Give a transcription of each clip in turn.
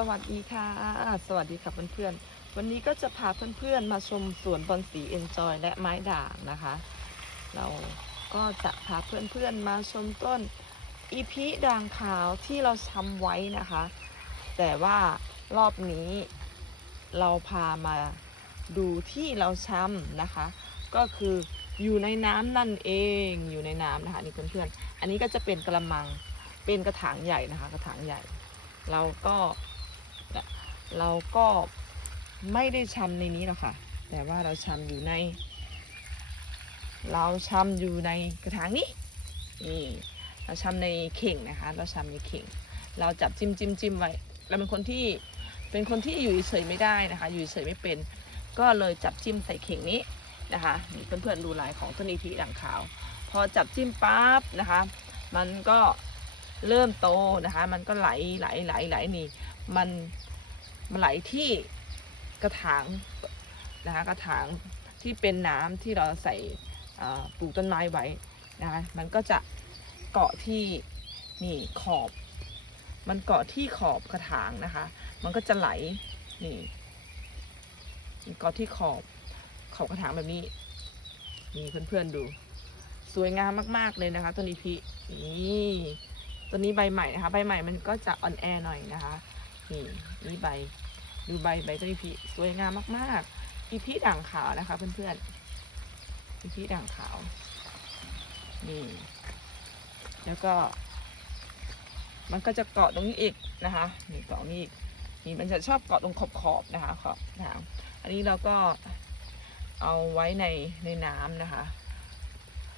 สวัสดีค่ะ สวัสดีค่ะเพื่อนๆ วันนี้ก็จะพาเพื่อนๆ มาชมสวนบอนสีเอ็นจอยและไม้ด่างนะคะ เราก็จะพาเพื่อนๆ มาชมต้นอีพีด่างขาวที่เราทำไว้นะคะ แต่ว่ารอบนี้เราพามาดูที่เราช้ำนะคะ ก็คืออยู่ในน้ำนั่นเองอยู่ในน้ำนะคะนี่เพื่อนๆ อันนี้ก็จะเป็นกระมังเป็นกระถางใหญ่นะคะ กระถางใหญ่เราก็ เราก็ไม่ได้ชำในนี้หรอกค่ะ แต่ว่าเราชำอยู่ใน เราชำอยู่ในกระถางนี้นี่เราชำในเข่งนะคะ เราชำในเข่ง เราจับจิ้มจิ้มจิ้มไว้เราเป็นคนที่เป็นคนที่อยู่เฉยไม่ได้นะคะ อยู่เฉยไม่เป็น ก็เลยจับจิ้มใส่เข่งนี้นะคะนี่เพื่อนๆดูลายของต้นอีพีด่างขาว พอจับจิ้มปั๊บนะคะ มันก็ เริ่มโตนะคะ มันก็ไหลไหลไหลไหลนี่ มันมันไหลที่กระถางนะคะกระถางที่เป็นน้ำที่เราใส่ปลูกต้นไม้ไว้นะคะมันก็จะเกาะที่นี่ขอบ มันเกาะที่ขอบกระถางนะคะ มันก็จะไหลนี่เกาะที่ขอบขอบกระถางแบบนี้นี่เพื่อนๆดู สวยงามมากๆเลยนะคะต้นอีพีนี่ ตัวนี้ใบใหม่นะคะ ใบใหม่มันก็จะอ่อนแอหน่อยนะคะ นี่นี่ใบ ดูใบใบต้นอีพีสวยงามมากๆอีพีด่างขาวนะคะ เพื่อนๆอีพีด่างขาว นี่ แล้วก็ มันก็จะเกาะตรงนี้อีกนะคะ นี่เกาะนี้อีก นี่มันจะชอบเกาะตรงขอบขอบๆนะคะขอบถางอันนี้เราก็เอาไว้ในในน้ำนะคะ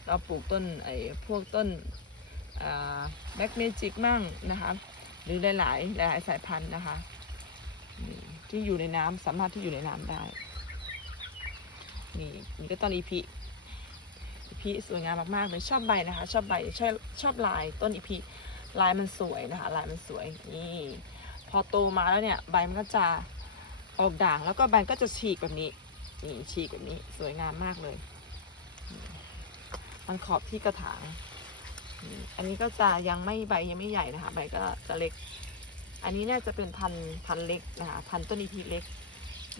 เราปลูกต้นไอ้พวกต้น แบ็กเมจิกมั่งนะคะ หรือหลายๆหลายสายพันธุ์นะคะที่อยู่ในน้ำสามารถที่อยู่ในน้ำได้ นี่นี่ก็ต้นอีพีอีพีสวยงามมากๆเลยชอบใบนะคะ ชอบใบชอบชอบลายต้นอีพีลายมันสวยนะคะ ลายมันสวยนี่พอโตมาแล้วเนี่ยใบมันก็จะออกด่างแล้วก็ใบก็จะฉีกแบบนี้นี่ฉีกแบบนี้สวยงามมากเลย มันขอบที่กระถาง อันนี้ก็จะยังไม่ใบยังไม่ใหญ่นะคะ ใบก็จะเล็ก อันนี้เนี่ยจะเป็นพันธุ์พันธุ์เล็กนะคะ พันธุ์ต้นอีพีเล็ก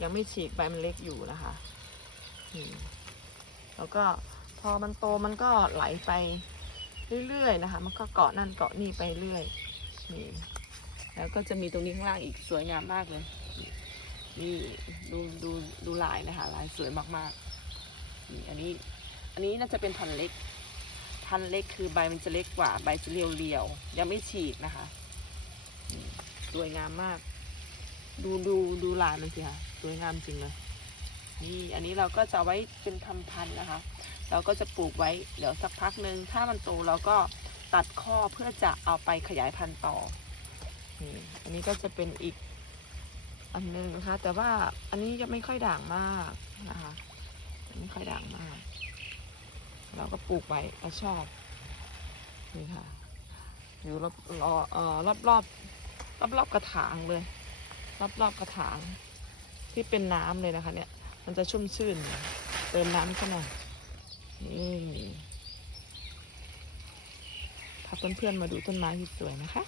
ยังไม่ฉีกใบมันเล็กอยู่นะคะแล้วก็พอมันโตมันก็ไหลไปเรื่อยๆนะคะ มันก็เกาะนั่นเกาะนี่ไปเรื่อยนี่แล้วก็จะมีตรงนี้ข้างล่างอีกสวยงามมากเลย นี่ดูดูดูลายนะคะลายสวยมากๆนี่อันนี้ อันนี้น่าจะเป็นพันธุ์เล็ก พันธุ์เล็กคือใบมันจะเล็กกว่าใบจะเรียวๆยังไม่ฉีกนะคะสวยงามมาก ดูดูดูลายมันสิคะสวยงามจริงเลยนี่อันนี้เราก็จะไว้เป็นทำพันธุ์นะคะ เราก็จะปลูกไว้เดี๋ยวสักพักหนึ่งถ้ามันโตเราก็ตัดข้อเพื่อจะเอาไปขยายพันธุ์ต่อนี่อันนี้ก็จะเป็นอีกอันหนึงนะคะ แต่ว่าอันนี้จะไม่ค่อยด่างมากนะคะไม่ค่อยด่างมาก เราก็ปลูกไว้เราชอบนี่ค่ะ อยู่รอบรอเอ่อรอบรอบรอบรอบกระถางเลย รอบรอบกระถาง ที่เป็นน้ำเลยนะคะ เนี่ย มันจะชุ่มชื่น เติมน้ำเข้าหน่อยนี่พาเพื่อนๆมาดูต้นไม้ที่สวยนะคะ